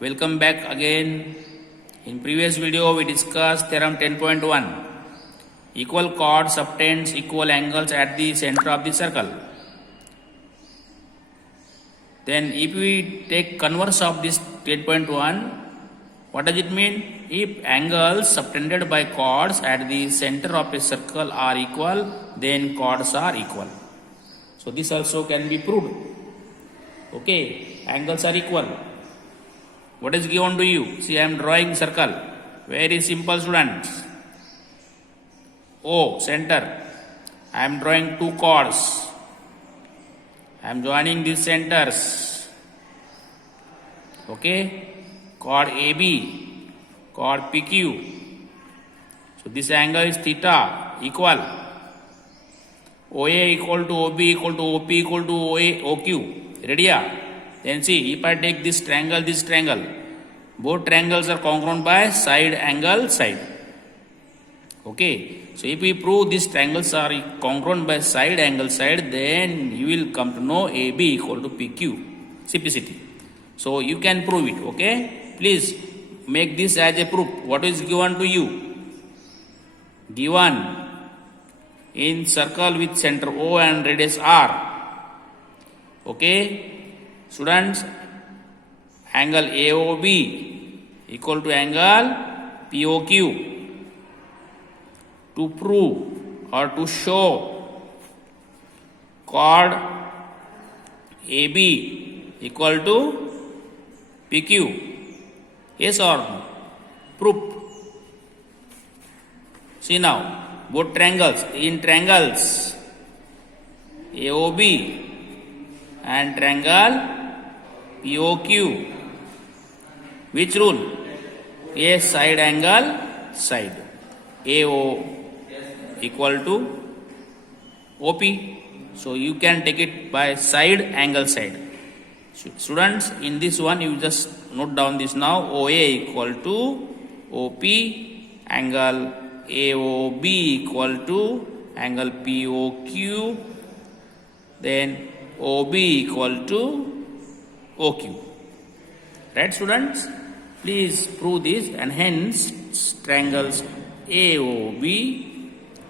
Welcome back again. In previous video we discussed theorem 10.1. Equal chords obtains equal angles at the center of the circle. Then if we take converse of this 10.1, what does it mean? If angles subtended by chords at the center of a circle are equal, then chords are equal. So this also can be proved. Okay, angles are equal. What is given to you? See, I am drawing circle. Very simple, students. O, center. I am drawing two chords. I am joining these centers. Okay. Chord AB, chord PQ. So this angle is theta, equal. OA equal to OB equal to OP equal to OQ. Ready? Then see, if I take this triangle, both triangles are congruent by side, angle, side. Okay, so if we prove these triangles are congruent by side, angle, side, then you will come to know AB equal to PQ. Simplicity. So you can prove it, okay? Please make this as a proof. What is given to you? Given in circle with center O and radius R. Okay? Students, angle AOB equal to angle POQ. To prove or to show chord AB equal to PQ. Yes or no? Proof. See now, both triangles, in triangles AOB and triangle POQ. Which rule? A side, angle, side. AO equal to OP. So you can take it by side, angle, side. Students, in this one you just note down this now. OA equal to OP, angle AOB equal to angle POQ, then OB equal to OQ. Right, students? Please prove this, and hence triangles AOB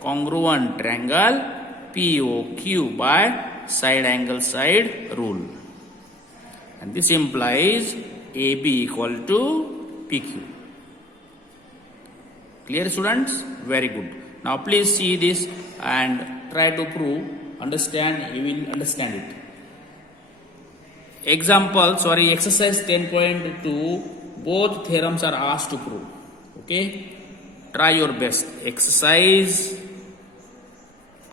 congruent triangle POQ by side, angle, side rule. And this implies AB equal to PQ. Clear, students? Very good. Now please see this and try to prove. Understand, you will understand it. Exercise 10.2, both theorems are asked to prove. Okay? Try your best. Exercise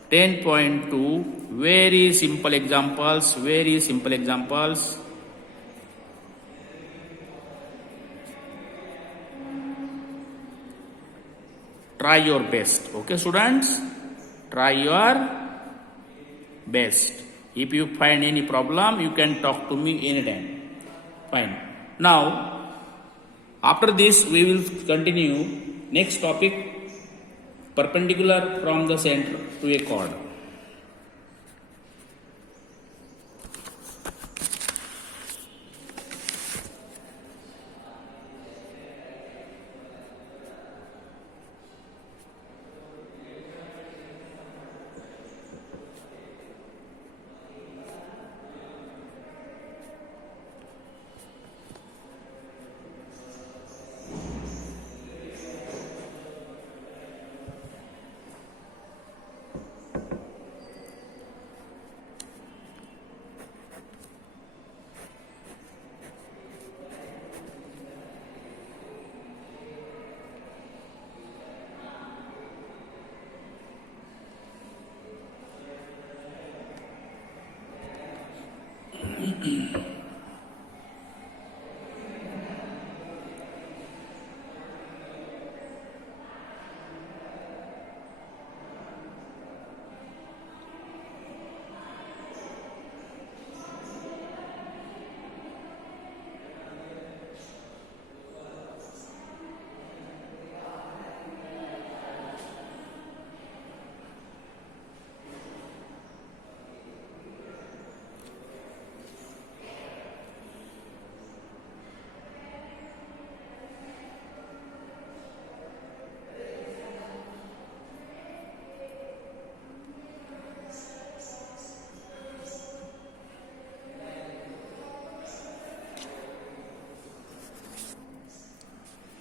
10.2, very simple examples. Try your best. Okay, students? Try your best. If you find any problem, you can talk to me anytime. Fine. Now, after this, we will continue. Next topic, perpendicular from the center to a chord.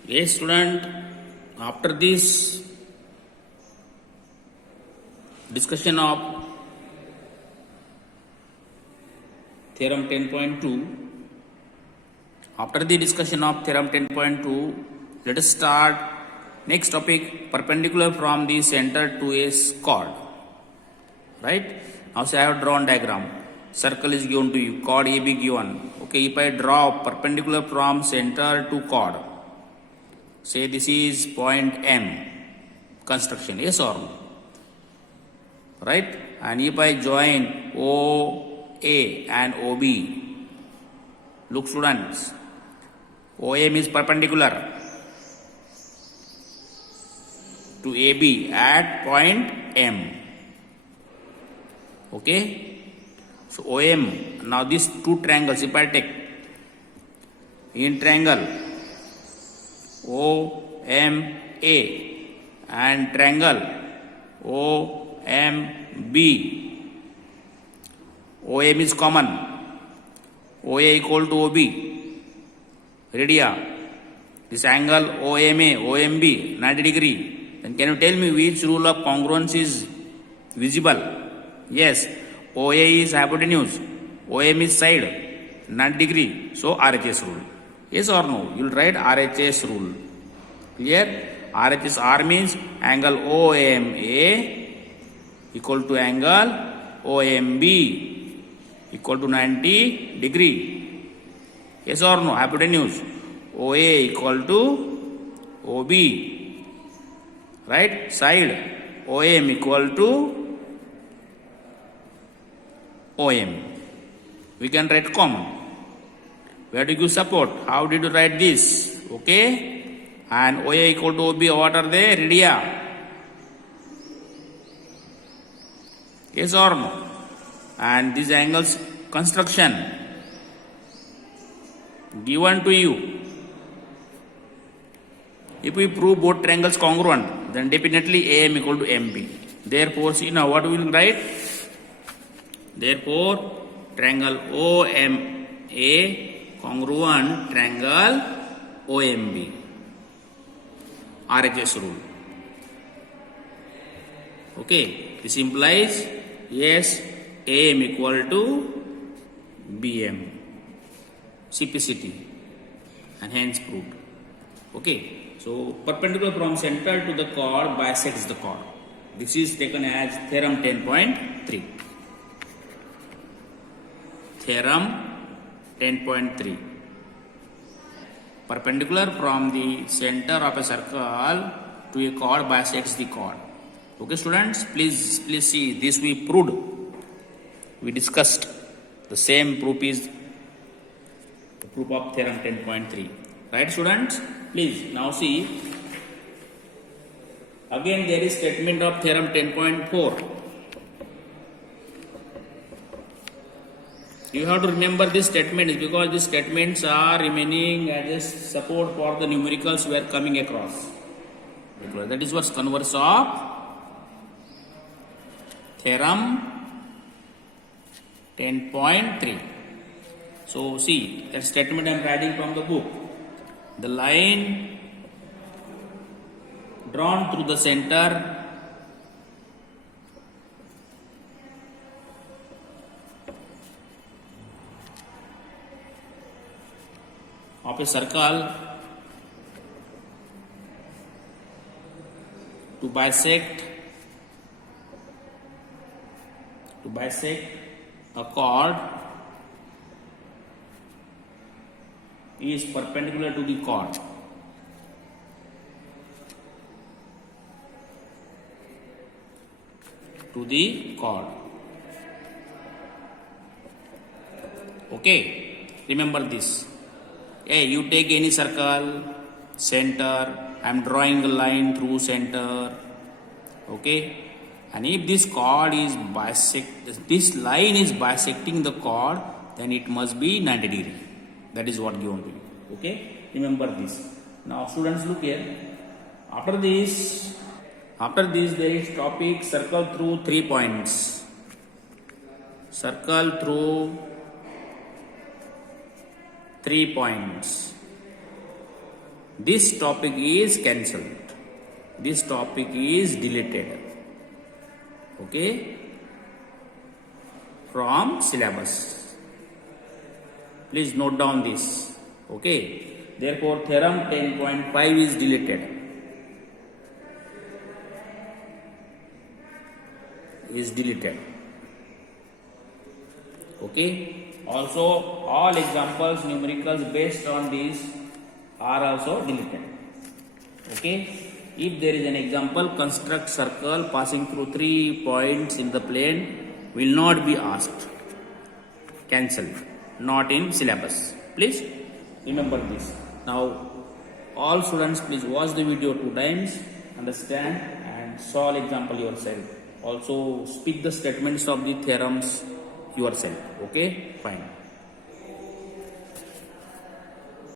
Yes, student. After this discussion of theorem 10.2, after the discussion of theorem 10.2, let us start next topic, perpendicular from the center to a chord. Right? Now say I have drawn diagram. Circle is given to you, chord AB given. Okay, if I draw perpendicular from center to chord, say this is point M construction, yes or no? Right? And if I join OA and OB, look students, OM is perpendicular to AB at point M. Okay? So OM, now these two triangles, if I take in triangle OMA and triangle OMB, OM is common, OA equal to OB, radii, this angle OMA, OMB 90 degree, then can you tell me which rule of congruence is visible? Yes, OA is hypotenuse, OM is side 90 degree, so RHS rule. Yes or no? You will write RHS rule. Clear? RHS, R means angle OMA equal to angle OMB equal to 90 degree. Yes or no? Hypotenuse OA equal to OB. Right? Side OM equal to OM. We can write common. Where do you support? How did you write this? Okay. And OA equal to OB, what are they? Radii. Yes or no? And these angles construction given to you. If we prove both triangles congruent, then definitely AM equal to MB. Therefore, see now what we will write? Therefore, triangle OMA congruent triangle OMB. RHS rule. Okay, this implies yes, AM equal to BM. CPCT and hence proved. Okay, so perpendicular from center to the chord bisects the chord. This is taken as theorem 10.3. Theorem 10.3. Perpendicular from the center of a circle to a chord bisects the chord. Okay, students, please see this we proved. We discussed the same proof is the proof of theorem 10.3. Right, students? Please now see. Again, there is statement of theorem 10.4. You have to remember this statement because these statements are remaining as a support for the numericals we are coming across. That is what's converse of theorem 10.3. So see that statement I am writing from the book. The line drawn through the center of a circle to bisect a chord is perpendicular to the chord. Okay, remember this. Hey, you take any circle, center, I am drawing a line through center. Okay, and if this chord is this line is bisecting the chord, then it must be 90 degree. That is what given to you. Okay, remember this. Now students, look here. After this there is topic circle through 3 points. Circle through 3 points. This topic is cancelled. This topic is deleted. Okay? From syllabus. Please note down this. Okay? Therefore, theorem 10.5 is deleted. Is deleted. Okay? Also, all examples, numericals based on this are also deleted. Okay? If there is an example, construct circle passing through 3 points in the plane, will not be asked. Cancelled. Not in syllabus. Please remember this. Now, all students, please watch the video 2 times, understand and solve example yourself. Also, speak the statements of the theorems yourself. Okay? Fine.